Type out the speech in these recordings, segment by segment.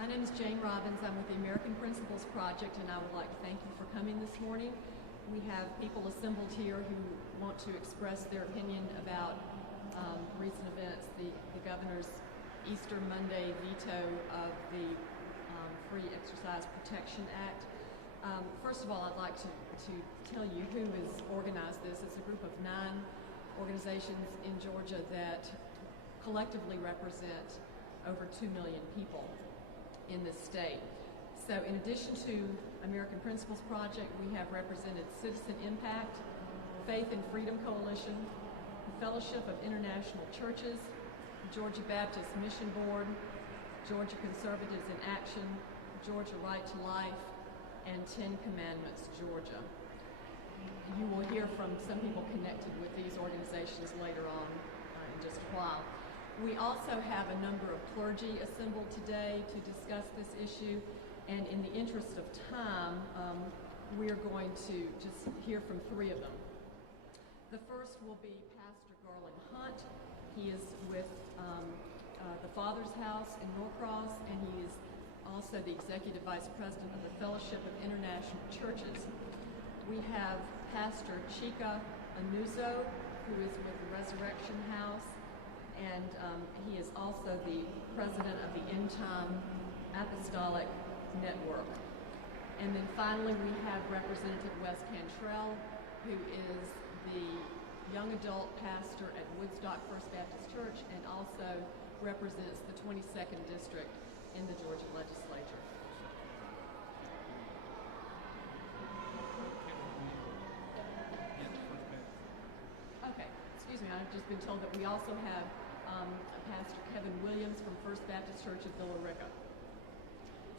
My name is Jane Robbins. I'm with the American Principles Project, and I would like to thank you for coming this morning. We have people assembled here who want to express their opinion about recent events, the governor's Easter Monday veto of the Free Exercise Protection Act. First of all, I'd like to tell you who has organized this. It's a group of 9 organizations in Georgia that collectively represent over 2 million people in this state. So in addition to American Principles Project, we have represented Citizen Impact, Faith and Freedom Coalition, the Fellowship of International Churches, Georgia Baptist Mission Board, Georgia Conservatives in Action, Georgia Right to Life, and 10 Commandments Georgia. You will hear from some people connected with these organizations later on in just a while. We also have a number of clergy assembled today to discuss this issue, and in the interest of time, we are going to just hear from 3 of them. The first will be Pastor Garland Hunt. He is with the Father's House in Norcross, and he is also the Executive Vice President of the Fellowship of International Churches. We have Pastor Chika Anuzo, who is with the Resurrection House, and he is also the president of the End Time Apostolic Network. And then finally we have Representative Wes Cantrell, who is the young adult pastor at Woodstock First Baptist Church and also represents the 22nd District in the Georgia Legislature. Okay, excuse me, I've just been told that we also have Pastor Kevin Williams from First Baptist Church of Villa Rica.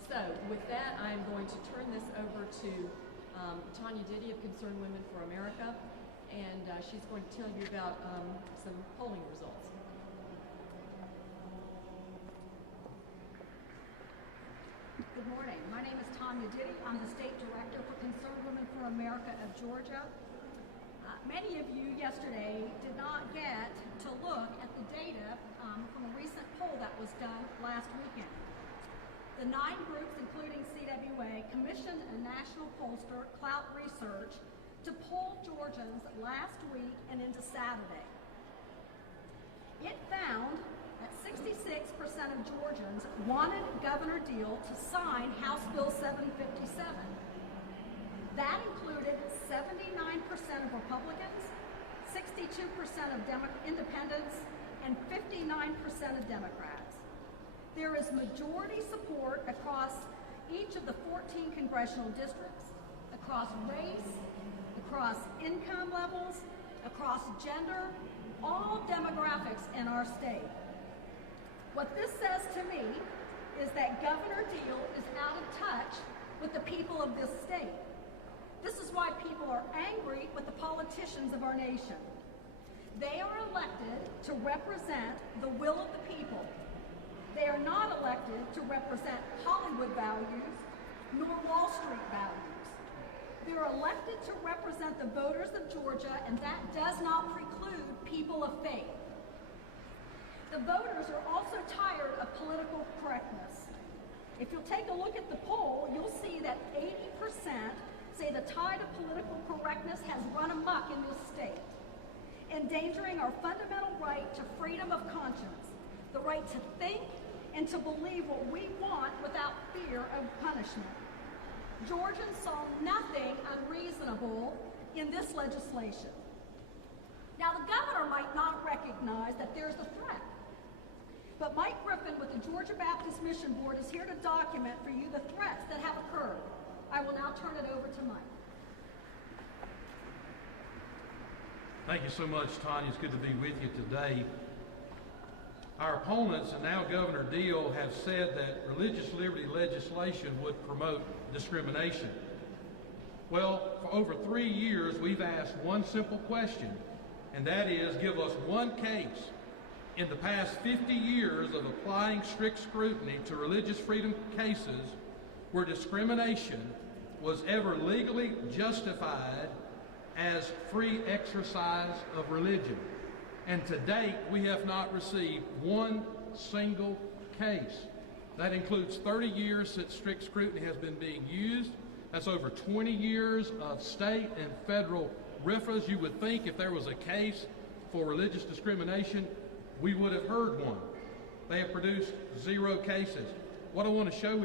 So with that, I'm going to turn this over to Tanya Diddy of Concerned Women for America, and she's going to tell you about some polling results. Good morning. My name is Tanya Diddy. I'm the State Director for Concerned Women for America of Georgia. Many of you yesterday did not get to look at the data from a recent poll that was done last weekend. The 9 groups, including CWA, commissioned a national pollster, Clout Research, to poll Georgians last week and into Saturday. It found that 66% of Georgians wanted Governor Deal to sign House Bill 757. That included 79% of Republicans, 62% of independents, and 59% of Democrats. There is majority support across each of the 14 congressional districts, across race, across income levels, across gender, all demographics in our state. What this says to me is that Governor Deal is out of touch with the people of this state. This is why people are angry with the politicians of our nation. They are elected to represent the will of the people. They are not elected to represent Hollywood values nor Wall Street values. They are elected to represent the voters of Georgia, and that does not preclude people of faith. The voters are also tired of political correctness. If you'll take a look at the poll, you'll see that 80% say the tide of political correctness has run amok in this state, endangering our fundamental right to freedom of conscience, the right to think and to believe what we want without fear of punishment. Georgians saw nothing unreasonable in this legislation. Now, the governor might not recognize that there's a threat, but Mike Griffin with the Georgia Baptist Mission Board is here to document for you the threats that have occurred. I will now turn it over to Mike. Thank you so much, Tanya. It's good to be with you today. Our opponents and now Governor Deal have said that religious liberty legislation would promote discrimination. Well, for over 3 years, we've asked one simple question, and that is, give us one case in the past 50 years of applying strict scrutiny to religious freedom cases where discrimination was ever legally justified as free exercise of religion. And to date, we have not received one single case. That includes 30 years since strict scrutiny has been being used. That's over 20 years of state and federal RFRAs. You would think if there was a case for religious discrimination, we would have heard one. They have produced 0 cases. What I want to show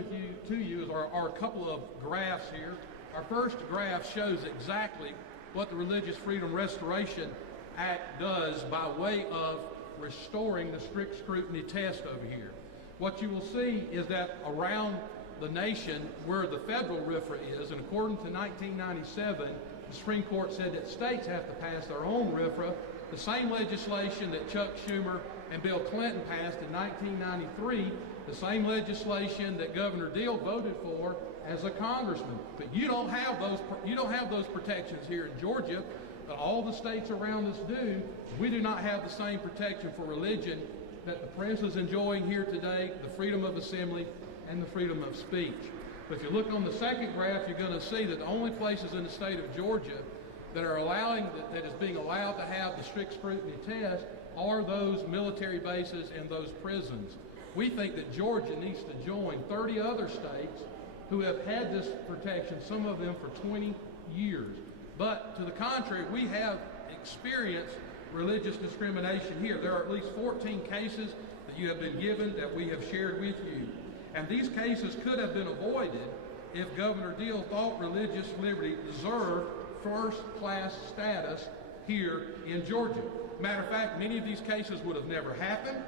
to you are a couple of graphs here. Our first graph shows exactly what the Religious Freedom Restoration Act does by way of restoring the strict scrutiny test over here. What you will see is that around the nation where the federal RFRA is, and according to 1997, the Supreme Court said that states have to pass their own RFRA, the same legislation that Chuck Schumer and Bill Clinton passed in 1993, the same legislation that Governor Deal voted for as a congressman. But you don't have those protections here in Georgia. All the states around us do. We do not have the same protection for religion that the press is enjoying here today, the freedom of assembly and the freedom of speech. But if you look on the second graph, you're going to see that the only places in the state of Georgia that are that is being allowed to have the strict scrutiny test are those military bases and those prisons. We think that Georgia needs to join 30 other states who have had this protection, some of them for 20 years. But to the contrary, we have experienced religious discrimination here. There are at least 14 cases that you have been given that we have shared with you. And these cases could have been avoided if Governor Deal thought religious liberty deserved first-class status here in Georgia. Matter of fact, many of these cases would have never happened.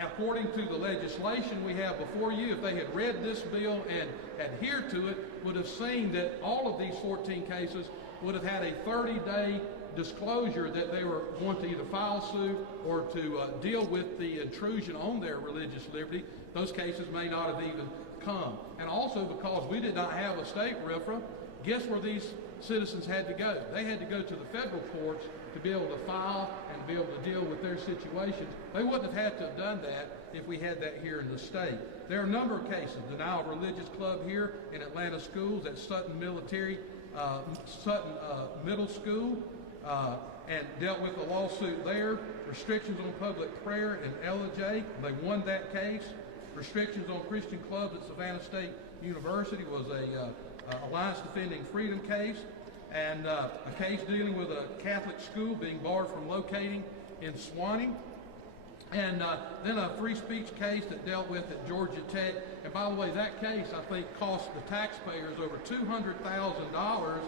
According to the legislation we have before you, if they had read this bill and adhered to it, would have seen that all of these 14 cases would have had a 30-day disclosure that they were going to either file suit or to deal with the intrusion on their religious liberty. Those cases may not have even come. And also because we did not have a state RFRA, guess where these citizens had to go? They had to go to the federal courts to be able to file and be able to deal with their situations. They wouldn't have had to have done that if we had that here in the state. There are a number of cases. Denial of Religious Club here in Atlanta schools at Sutton Middle School, and dealt with a lawsuit there. Restrictions on public prayer in LJ, they won that case. Restrictions on Christian clubs at Savannah State University was a Alliance Defending Freedom case, and a case dealing with a Catholic school being barred from locating in Swanee. And then a free speech case that dealt with at Georgia Tech. And by the way, that case, I think, cost the taxpayers over $200,000.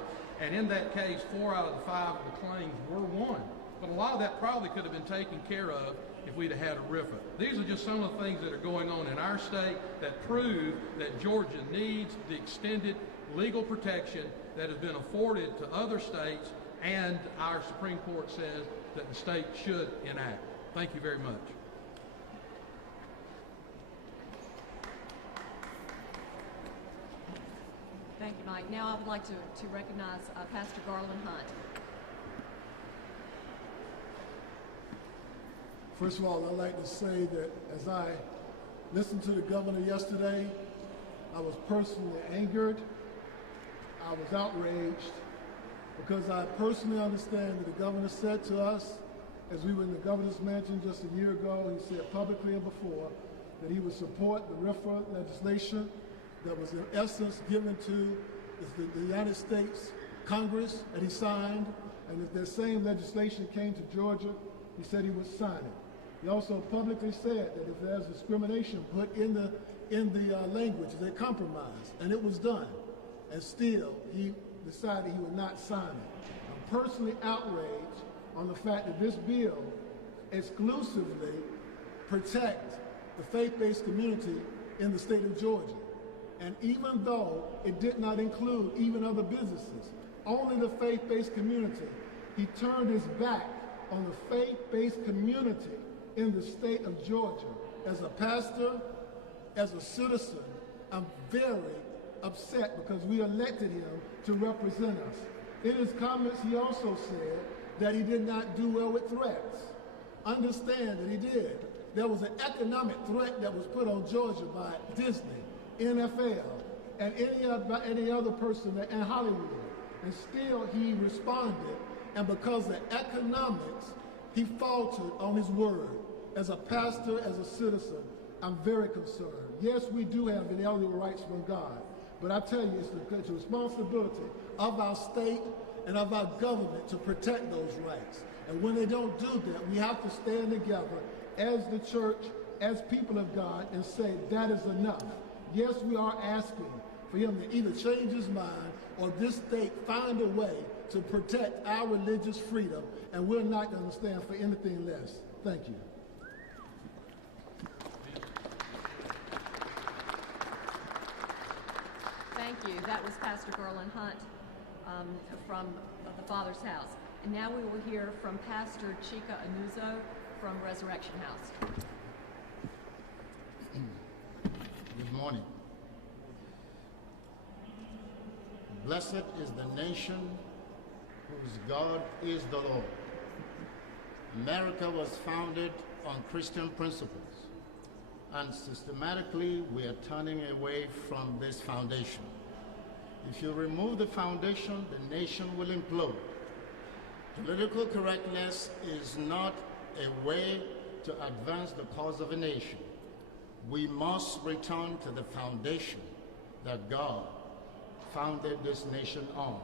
And in that case, 4 out of the 5 of the claims were won. But a lot of that probably could have been taken care of if we'd have had a RFRA. These are just some of the things that are going on in our state that prove that Georgia needs the extended legal protection that has been afforded to other states, and our Supreme Court says that the state should enact. Thank you very much. Thank you, Mike. Now I would like to recognize Pastor Garland Hunt. First of all, I'd like to say that as I listened to the governor yesterday, I was personally angered. I was outraged because I personally understand that the governor said to us, as we were in the governor's mansion just a year ago, he said publicly and before that he would support the RFRA legislation that was in essence given to the United States Congress that he signed, and if that same legislation came to Georgia, he said he would sign it. He also publicly said that if there's discrimination put in the language, they compromise, and it was done, and still he decided he would not sign it. I'm personally outraged on the fact that this bill exclusively protects the faith-based community in the state of Georgia. And even though it did not include even other businesses, only the faith-based community, he turned his back on the faith-based community in the state of Georgia. As a pastor, as a citizen, I'm very upset because we elected him to represent us. In his comments, he also said that he did not do well with threats. Understand that he did. There was an economic threat that was put on Georgia by Disney, NFL, and any other person in Hollywood. And still he responded, and because of economics, he faltered on his word. As a pastor, as a citizen, I'm very concerned. Yes, we do have inalienable rights from God. But I tell you, it's the responsibility of our state and of our government to protect those rights. And when they don't do that, we have to stand together as the church, as people of God, and say that is enough. Yes, we are asking for him to either change his mind or this state find a way to protect our religious freedom, and we're not going to stand for anything less. Thank you. Thank you. That was Pastor Garland Hunt from the Father's House. And now we will hear from Pastor Chika Anuzo from Resurrection House. Good morning. Blessed is the nation whose God is the Lord. America was founded on Christian principles, and systematically we are turning away from this foundation. If you remove the foundation, the nation will implode. Political correctness is not a way to advance the cause of a nation. We must return to the foundation that God founded this nation on.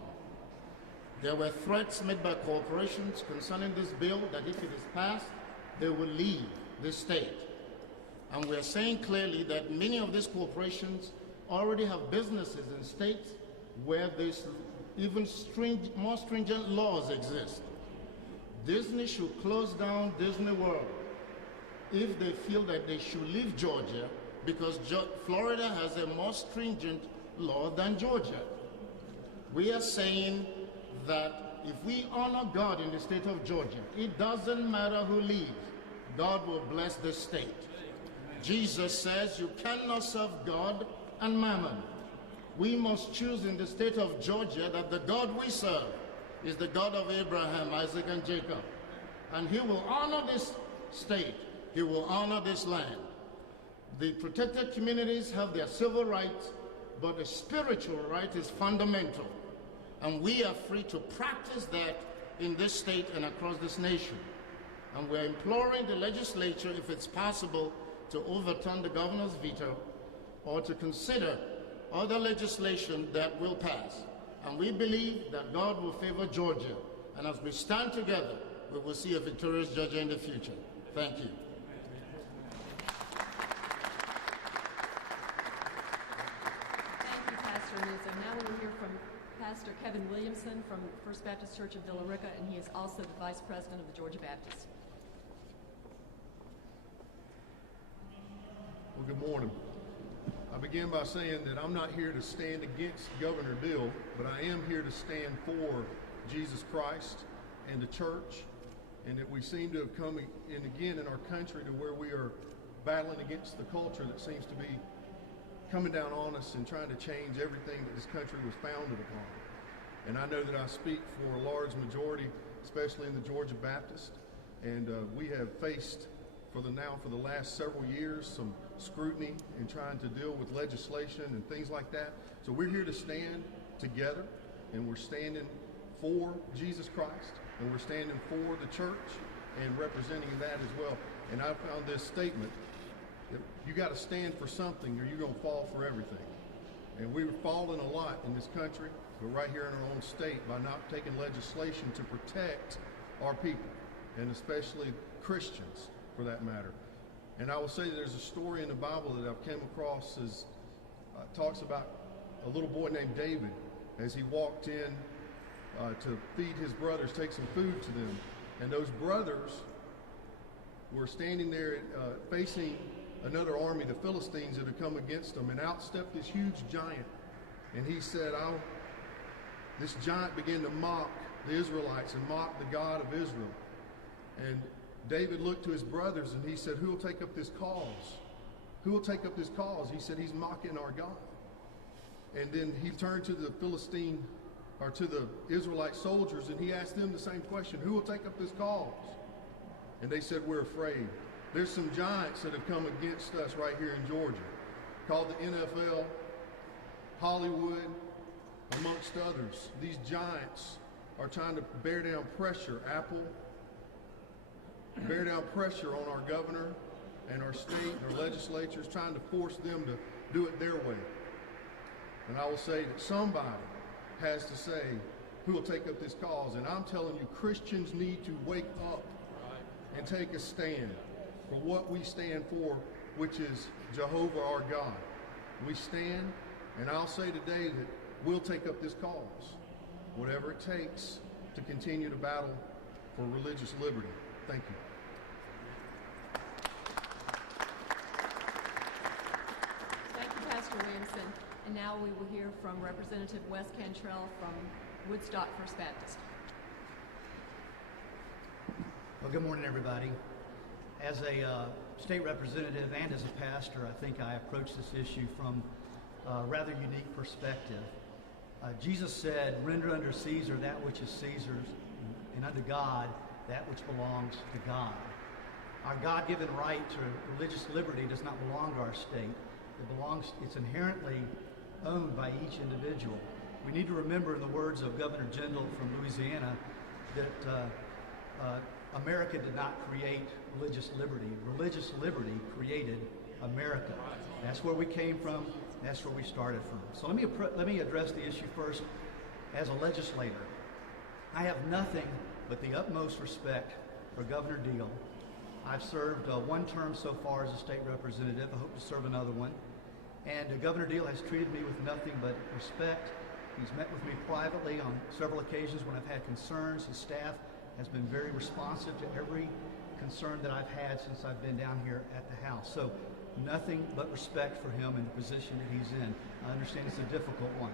There were threats made by corporations concerning this bill that if it is passed, they will leave this state. And we are saying clearly that many of these corporations already have businesses in states where there's even more stringent laws exist. Disney should close down Disney World if they feel that they should leave Georgia, because Florida has a more stringent law than Georgia. We are saying that if we honor God in the state of Georgia, it doesn't matter who leaves, God will bless the state. Jesus says you cannot serve God and mammon. We must choose in the state of Georgia that the God we serve is the God of Abraham, Isaac, and Jacob. And he will honor this state. He will honor this land. The protected communities have their civil rights, but the spiritual right is fundamental. And we are free to practice that in this state and across this nation. And we're imploring the legislature, if it's possible, to overturn the governor's veto or to consider other legislation that will pass. And we believe that God will favor Georgia. And as we stand together, we will see a victorious Georgia in the future. Thank you. Thank you, Pastor Anuzo. Now we will hear from Pastor Kevin Williamson from First Baptist Church of Villa Rica, and he is also the Vice President of the Georgia Baptist. Well, good morning. I begin by saying that I'm not here to stand against Governor Deal, but I am here to stand for Jesus Christ and the church, and that we seem to have come in again in our country to where we are battling against the culture that seems to be coming down on us and trying to change everything that this country was founded upon. And I know that I speak for a large majority, especially in the Georgia Baptist, and we have faced for the last several years some scrutiny in trying to deal with legislation and things like that. So we're here to stand together, and we're standing for Jesus Christ, and we're standing for the church and representing that as well. And I found this statement that you got to stand for something or you're going to fall for everything. And we're falling a lot in this country, but right here in our own state, by not taking legislation to protect our people, and especially Christians for that matter. And I will say there's a story in the Bible that I've came across as talks about a little boy named David as he walked in to feed his brothers, take some food to them. And those brothers were standing there facing another army, the Philistines, that had come against them, and out stepped this huge giant. And he said, this giant began to mock the Israelites and mock the God of Israel. And David looked to his brothers and he said, who will take up this cause? Who will take up this cause? He said, he's mocking our God. And then he turned to the Philistine, or to the Israelite soldiers, and he asked them the same question, who will take up this cause? And they said, we're afraid. There's some giants that have come against us right here in Georgia, called the NFL, Hollywood, amongst others. These giants are trying to bear down pressure, Apple, bear down pressure on our governor and our state and our legislatures trying to force them to do it their way. And I will say that somebody has to say who will take up this cause. And I'm telling you, Christians need to wake up and take a stand for what we stand for, which is Jehovah our God. We stand, and I'll say today that we'll take up this cause, whatever it takes to continue to battle for religious liberty. Thank you. Thank you, Pastor Williamson. And now we will hear from Representative Wes Cantrell from Woodstock First Baptist. Well, good morning, everybody. As a state representative and as a pastor, I think I approach this issue from a rather unique perspective. Jesus said, "Render unto Caesar that which is Caesar's, and unto God that which belongs to God." Our God-given right to religious liberty does not belong to our state. It's inherently owned by each individual. We need to remember, in the words of Governor Jindal from Louisiana, that America did not create religious liberty. Religious liberty created America. That's where we came from. That's where we started from. So let me address the issue first as a legislator. I have nothing but the utmost respect for Governor Deal. I've served one term so far as a state representative. I hope to serve another one. And Governor Deal has treated me with nothing but respect. He's met with me privately on several occasions when I've had concerns. His staff has been very responsive to every concern that I've had since I've been down here at the House. So nothing but respect for him and the position that he's in. I understand it's a difficult one.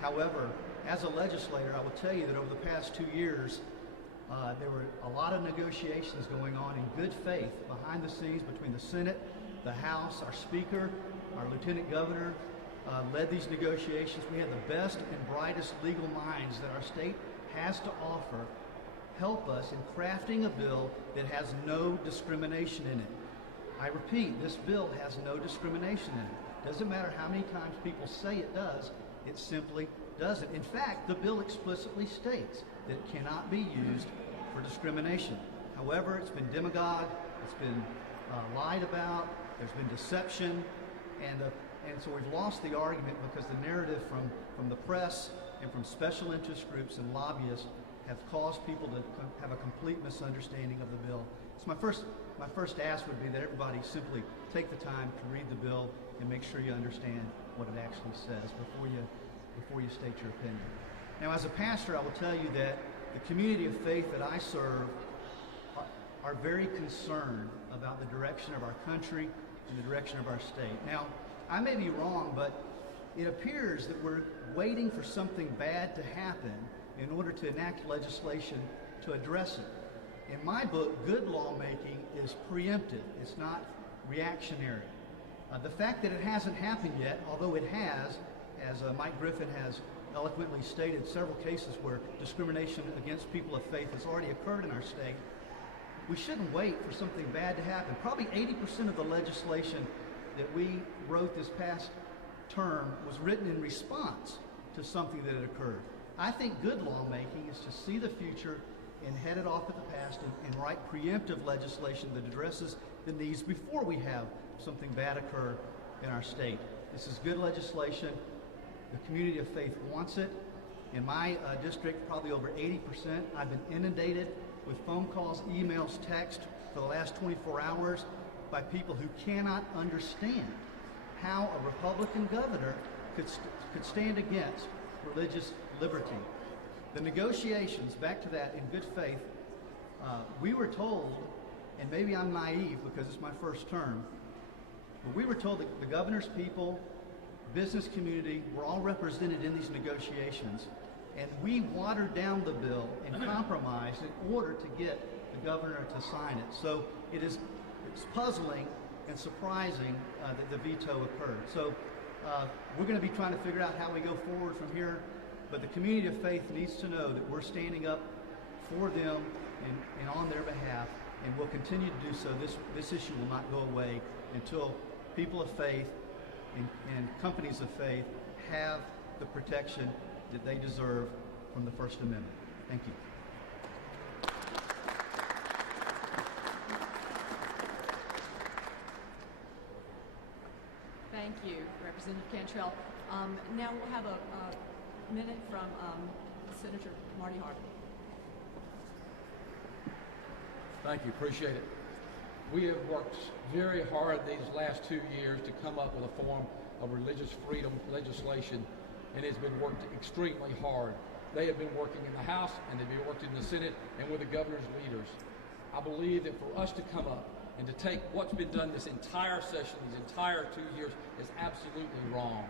However, as a legislator, I will tell you that over the past 2 years, there were a lot of negotiations going on in good faith behind the scenes between the Senate, the House, our Speaker, our Lieutenant Governor led these negotiations. We had the best and brightest legal minds that our state has to offer help us in crafting a bill that has no discrimination in it. I repeat, this bill has no discrimination in it. Doesn't matter how many times people say it does, it simply doesn't. In fact, the bill explicitly states that it cannot be used for discrimination. However, it's been demagogued, it's been lied about, there's been deception, and so we've lost the argument because the narrative from the press and from special interest groups and lobbyists have caused people to have a complete misunderstanding of the bill. So my first ask would be that everybody simply take the time to read the bill and make sure you understand what it actually says before you state your opinion. Now, as a pastor, I will tell you that the community of faith that I serve are very concerned about the direction of our country and the direction of our state. Now, I may be wrong, but it appears that we're waiting for something bad to happen in order to enact legislation to address it. In my book, good lawmaking is preemptive. It's not reactionary. The fact that it hasn't happened yet, although it has, as Mike Griffin has eloquently stated, several cases where discrimination against people of faith has already occurred in our state, we shouldn't wait for something bad to happen. Probably 80% of the legislation that we wrote this past term was written in response to something that had occurred. I think good lawmaking is to see the future and head it off at the past and write preemptive legislation that addresses the needs before we have something bad occur in our state. This is good legislation. The community of faith wants it. In my district, probably over 80%. I've been inundated with phone calls, emails, text for the last 24 hours by people who cannot understand how a Republican governor could stand against religious liberty. The negotiations, back to that, in good faith, we were told, and maybe I'm naive because it's my first term, but we were told that the governor's people, business community, were all represented in these negotiations, and we watered down the bill and compromised in order to get the governor to sign it. So it's puzzling and surprising that the veto occurred. So we're going to be trying to figure out how we go forward from here, but the community of faith needs to know that we're standing up for them and on their behalf, and we'll continue to do so. This issue will not go away until people of faith and companies of faith have the protection that they deserve from the First Amendment. Thank you. Representative Cantrell. Now we'll have a minute from Senator Marty Harvey. Thank you, appreciate it. We have worked very hard these last 2 years to come up with a form of religious freedom legislation, and it's been worked extremely hard. They have been working in the House, and they've been working in the Senate, and with the governor's leaders. I believe that for us to come up and to take what's been done this entire session, these entire 2 years, is absolutely wrong.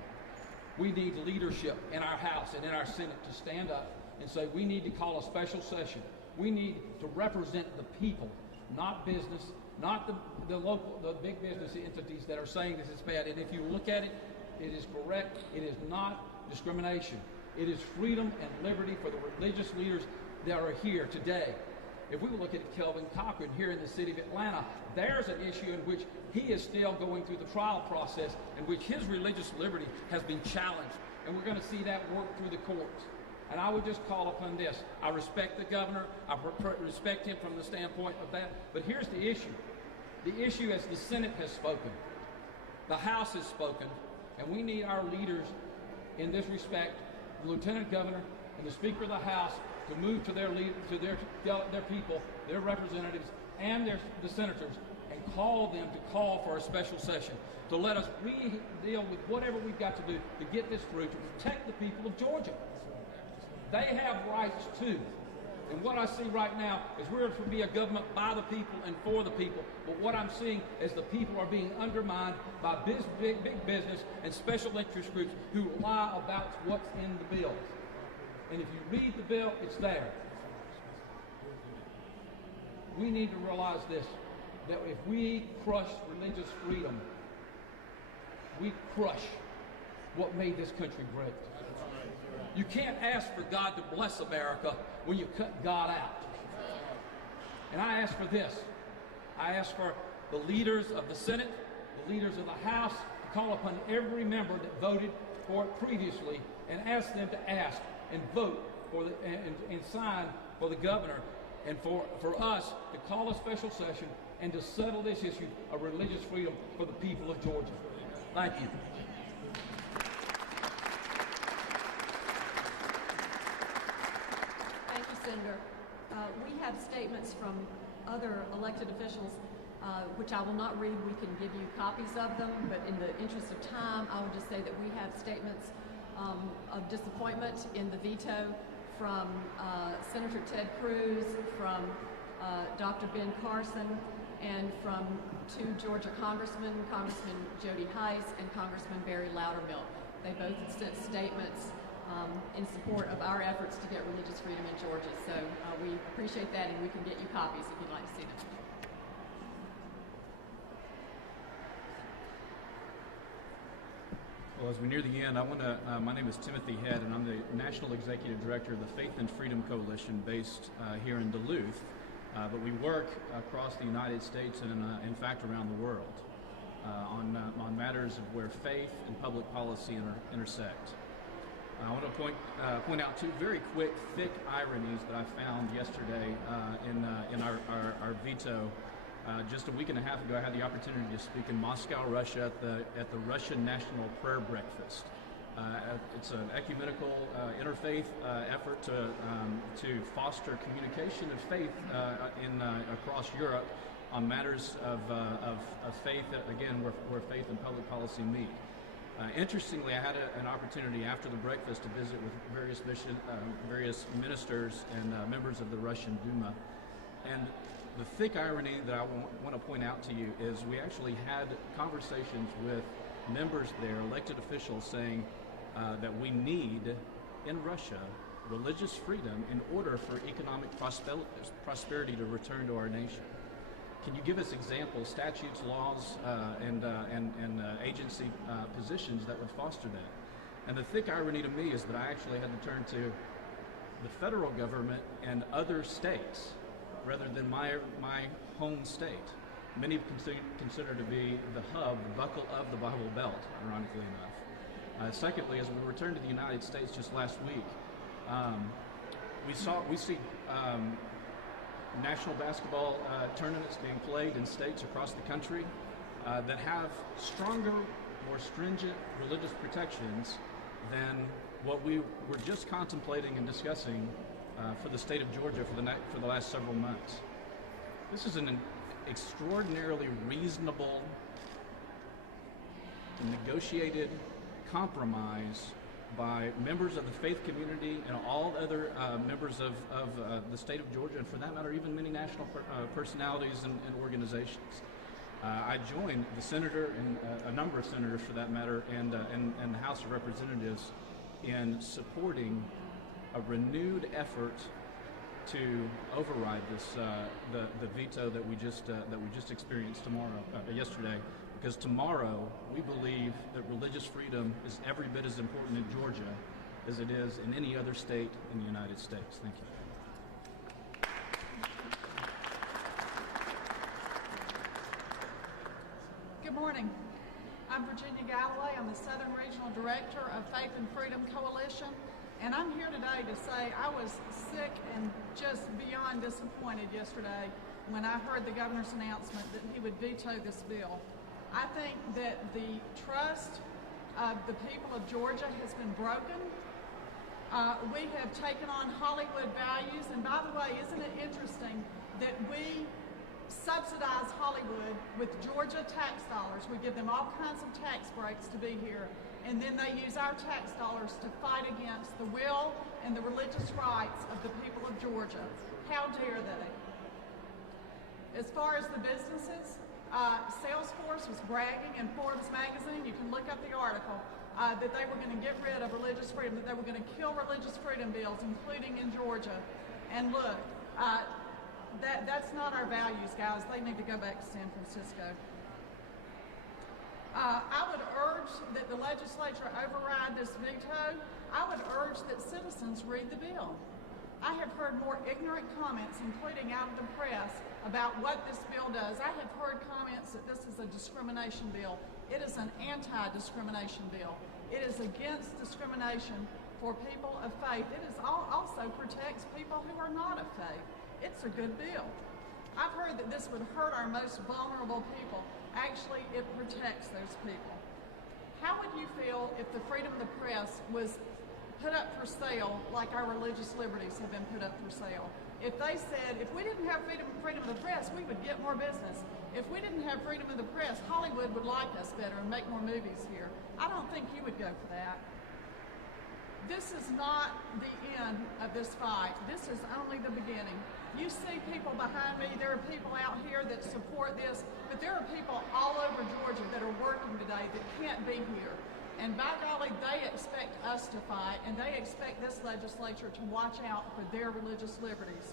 We need leadership in our House and in our Senate to stand up and say we need to call a special session. We need to represent the people, not business, not the big business entities that are saying this is bad. And if you look at it, it is correct. It is not discrimination. It is freedom and liberty for the religious leaders that are here today. If we look at Kelvin Cochran here in the city of Atlanta, there's an issue in which he is still going through the trial process in which his religious liberty has been challenged. And we're going to see that work through the courts. And I would just call upon this. I respect the governor. I respect him from the standpoint of that. But here's the issue. The issue is the Senate has spoken. The House has spoken. And we need our leaders in this respect, the Lieutenant Governor and the Speaker of the House, to move to their people, their representatives, and the senators, and call them to call for a special session, to let us deal with whatever we've got to do to get this through, to protect the people of Georgia. They have rights too. And what I see right now is we're to be a government by the people and for the people. But what I'm seeing is the people are being undermined by big business and special interest groups who lie about what's in the bills. And if you read the bill, it's there. We need to realize this, that if we crush religious freedom, we crush what made this country great. You can't ask for God to bless America when you cut God out. And I ask for this. I ask for the leaders of the Senate, the leaders of the House, to call upon every member that voted for it previously and ask them to ask and vote for and sign for the governor and for us to call a special session and to settle this issue of religious freedom for the people of Georgia. Thank you. Thank you, Senator. We have statements from other elected officials, which I will not read. We can give you copies of them, but in the interest of time, I will just say that we have statements of disappointment in the veto from Senator Ted Cruz, from Dr. Ben Carson, and from two Georgia congressmen, Congressman Jody Heiss and Congressman Barry Loudermilk. They both sent statements in support of our efforts to get religious freedom in Georgia. So we appreciate that, and we can get you copies if you'd like to see them. Well, as we near the end, I want to, my name is Timothy Head, and I'm the National Executive Director of the Faith and Freedom Coalition based here in Duluth, but we work across the United States and in fact around the world on matters of where faith and public policy intersect. I want to point out two very quick, thick ironies that I found yesterday in our veto. Just a week and a half ago, I had the opportunity to speak in Moscow, Russia, at the Russian National Prayer Breakfast. It's an ecumenical interfaith effort to foster communication of faith across Europe on matters of faith, again, where faith and public policy meet. Interestingly, I had an opportunity after the breakfast to visit with various ministers and members of the Russian Duma. And the thick irony that I want to point out to you is we actually had conversations with members there, elected officials, saying that we need, in Russia, religious freedom in order for economic prosperity to return to our nation. Can you give us examples, statutes, laws, and agency positions that would foster that? And the thick irony to me is that I actually had to turn to the federal government and other states rather than my home state. Many consider to be the hub, the buckle of the Bible Belt, ironically enough. Secondly, as we returned to the United States just last week, we see national basketball tournaments being played in states across the country that have stronger more stringent religious protections than what we were just contemplating and discussing for the state of Georgia for the last several months. This is an extraordinarily reasonable, negotiated compromise by members of the faith community and all other members of the state of Georgia, and for that matter, even many national personalities and organizations. I joined the senator and a number of senators, for that matter, and the House of Representatives in supporting a renewed effort to override this the veto that we just experienced yesterday. Because tomorrow, we believe that religious freedom is every bit as important in Georgia as it is in any other state in the United States. Thank you. Good morning. I'm Virginia Galloway. I'm the Southern Regional Director of Faith and Freedom Coalition. And I'm here today to say I was sick and just beyond disappointed yesterday when I heard the governor's announcement that he would veto this bill. I think that the trust of the people of Georgia has been broken. We have taken on Hollywood values, and by the way, isn't it interesting that we subsidize Hollywood with Georgia tax dollars? We give them all kinds of tax breaks to be here, and then they use our tax dollars to fight against the will and the religious rights of the people of Georgia. How dare they? As far as the businesses, Salesforce was bragging in Forbes magazine, you can look up the article, that they were going to get rid of religious freedom, that they were going to kill religious freedom bills, including in Georgia. And look, that's not our values, guys. They need to go back to San Francisco. I would urge that the legislature override this veto. I would urge that citizens read the bill. I have heard more ignorant comments, including out of the press, about what this bill does. I have heard comments that this is a discrimination bill. It is an anti-discrimination bill. It is against discrimination for people of faith. It also protects people who are not of faith. It's a good bill. I've heard that this would hurt our most vulnerable people. Actually, it protects those people. How would you feel if the freedom of the press was put up for sale like our religious liberties have been put up for sale? If they said, if we didn't have freedom of the press, we would get more business. If we didn't have freedom of the press, Hollywood would like us better and make more movies here. I don't think you would go for that. This is not the end of this fight. This is only the beginning. You see people behind me, there are people out here that support this, but there are people all over Georgia that are working today that can't be here. And by golly, they expect us to fight, and they expect this legislature to watch out for their religious liberties.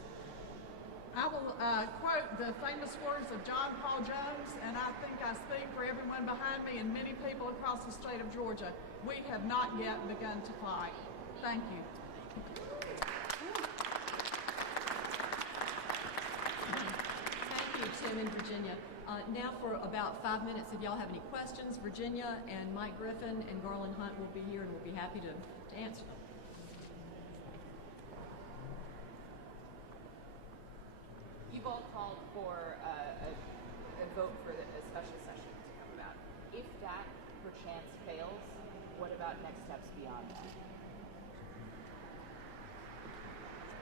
I will quote the famous words of John Paul Jones, and I think I speak for everyone behind me and many people across the state of Georgia. We have not yet begun to fight. Thank you. Thank you, Tim and Virginia. Now for about 5 minutes, if y'all have any questions, Virginia and Mike Griffin and Garland Hunt will be here and we'll be happy to answer them. You've all called for a vote for a special session to come about. If that perchance fails, what about next steps beyond that?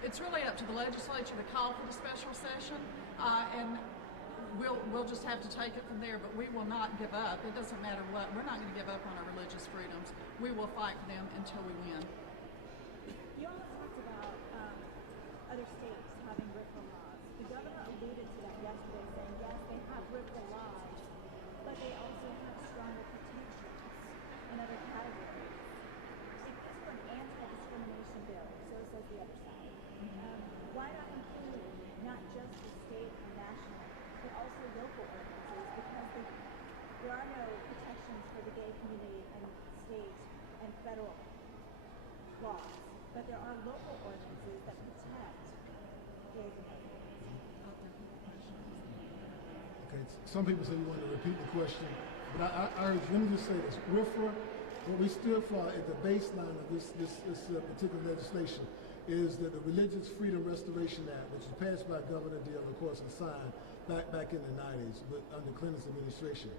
It's really up to the legislature to call for the special session, and we'll just have to take it from there, but we will not give up. It doesn't matter what. We're not going to give up on our religious freedoms. We will fight for them until we win. You also talked about other states having RFRA laws. The governor alluded to that yesterday, saying, yes, they have RFRA laws, but they also have stronger protections in other categories. If this were an anti-discrimination bill, so says the other side, why not include not just the state and national, but also local ordinances, because there are no protections for the gay community in state and federal laws, but there are local ordinances that protect gays and lesbians. Okay, some people say you want to repeat the question, but I urge, let me just say this. RFRA, what we stood for at the baseline of this particular legislation is that the Religious Freedom Restoration Act, which was passed by Governor Deal, of course, and signed back in the 90s under Clinton's administration.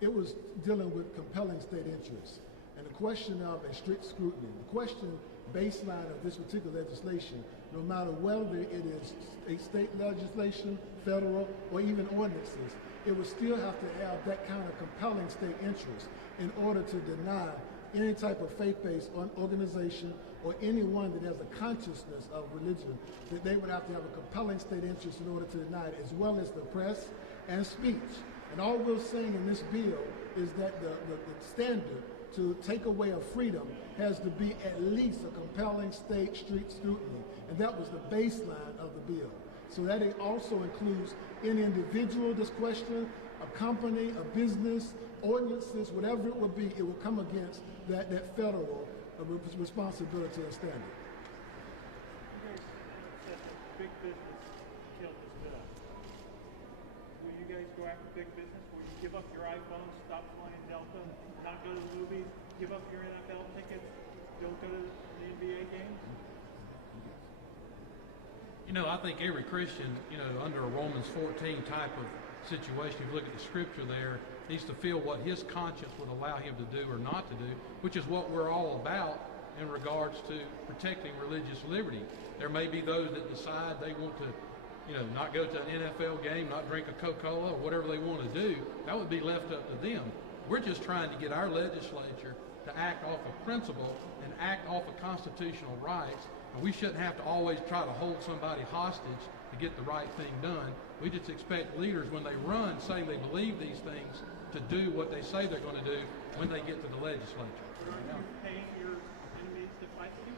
It was dealing with compelling state interests and the question of a strict scrutiny. The question baseline of this particular legislation, no matter whether it is a state legislation, federal, or even ordinances, it would still have to have that kind of compelling state interest in order to deny any type of faith-based organization or anyone that has a consciousness of religion, that they would have to have a compelling state interest in order to deny it, as well as the press and speech. And all we're saying in this bill is that the standard to take away a freedom has to be at least a compelling state strict scrutiny. And that was the baseline of the bill. So that it also includes any individual that's questioned, a company, a business, ordinances, whatever it would be, it will come against that federal responsibility and standard. You guys said that big business killed this bill. Will you guys go after big business? Will you give up your iPhone, stop flying Delta, not go to the movies, give up your NFL tickets, don't go to the NBA games? You know, I think every Christian, you know, under a Romans 14 type of situation, if you look at the scripture there, needs to feel what his conscience would allow him to do or not to do, which is what we're all about in regards to protecting religious liberty. There may be those that decide they want to, you know, not go to an NFL game, not drink a Coca-Cola, or whatever they want to do. That would be left up to them. We're just trying to get our legislature to act off of principle and act off of constitutional rights. And we shouldn't have to always try to hold somebody hostage to get the right thing done. We just expect leaders, when they run saying they believe these things, to do what they say they're going to do when they get to the legislature. Are you paying your enemies to fight you?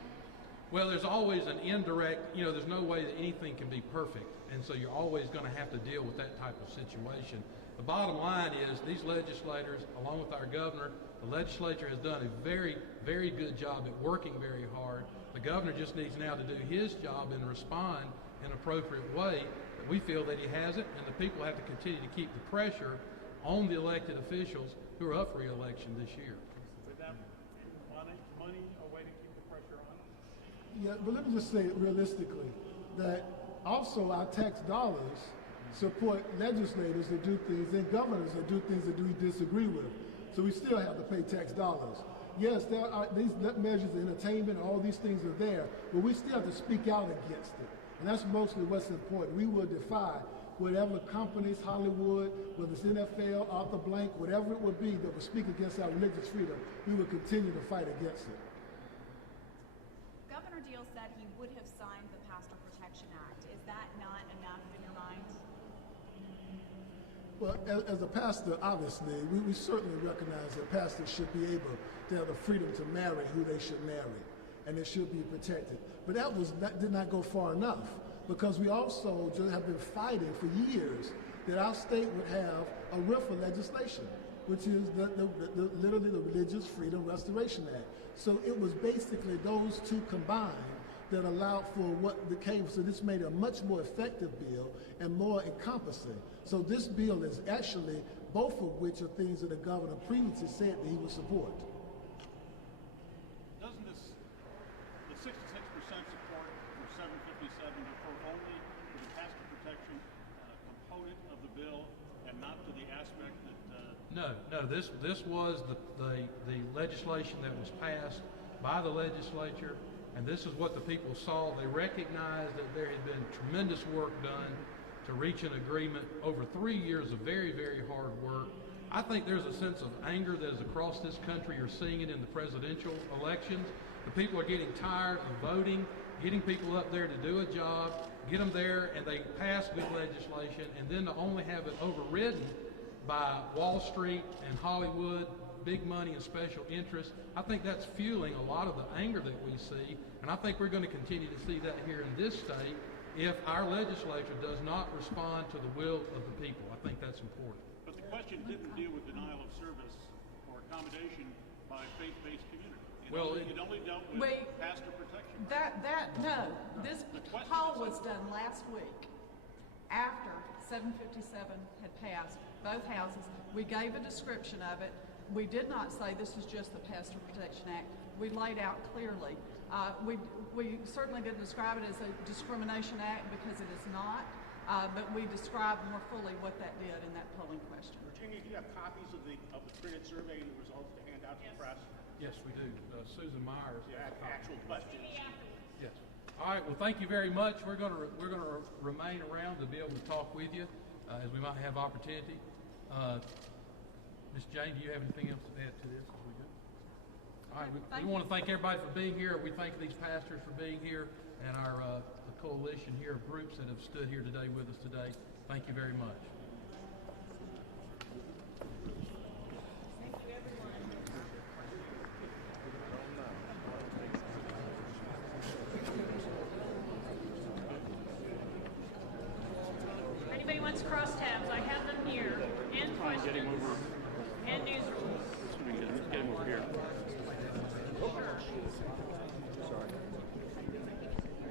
Well, there's always an indirect, you know, there's no way that anything can be perfect. And so you're always going to have to deal with that type of situation. The bottom line is these legislators, along with our governor, the legislature has done a very, very good job at working very hard. The governor just needs now to do his job and respond in an appropriate way. But we feel that he has it, and the people have to continue to keep the pressure on the elected officials who are up for re-election this year. Without money, a way to keep the pressure on? Yeah, but let me just say realistically that also our tax dollars support legislators that do things and governors that do things that we disagree with. So we still have to pay tax dollars. Yes, there are these measures of entertainment, all these things are there, but we still have to speak out against it. And that's mostly what's important. We will defy whatever companies, Hollywood, whether it's NFL, Arthur Blank, whatever it would be that would speak against our religious freedom, we will continue to fight against it. Governor Deal said he would have signed the Pastor Protection Act. Is that not enough in your mind? Well, as a pastor, obviously, we certainly recognize that pastors should be able to have the freedom to marry who they should marry, and it should be protected. But that did not go far enough, because we also just have been fighting for years that our state would have a RFRA legislation, which is literally the Religious Freedom Restoration Act. So it was basically those two combined that allowed for what became, so this made a much more effective bill and more encompassing. So this bill is actually, both of which are things that the governor previously said that he would support. Doesn't the 66% support for 757 refer only to the pastor protection component of the bill and not to the aspect that... No, this was the legislation that was passed by the legislature, and this is what the people saw. They recognized that there had been tremendous work done to reach an agreement over 3 years of very, very hard work. I think there's a sense of anger that is across this country. You're seeing it in the presidential elections. The people are getting tired of voting, getting people up there to do a job, get them there, and they pass good legislation, and then to only have it overridden by Wall Street and Hollywood, big money and special interests. I think that's fueling a lot of the anger that we see, and I think we're going to continue to see that here in this state if our legislature does not respond to the will of the people. I think that's important. But the question didn't deal with denial of service or accommodation by faith-based community. It only dealt with pastor protection. No. This poll was done last week after 757 had passed both houses. We gave a description of it. We did not say this is just the Pastor Protection Act. We laid out clearly. We certainly didn't describe it as a discrimination act because it is not. but we described more fully what that did in that polling question. Virginia, do you have copies of the printed survey and the results to hand out to the press? Yes, we do. Susan Myers. You have actual questions. Yes. All right. Well, thank you very much. We're going to remain around to be able to talk with you as we might have opportunity. Ms. Jane, do you have anything else to add to this? Are we good? All right. We want to thank everybody for being here. We thank these pastors for being here and our the coalition here of groups that have stood here today with us today. Thank you very much. Anybody wants crosstabs, I have them here. And questions. And newsrooms. Get him over here.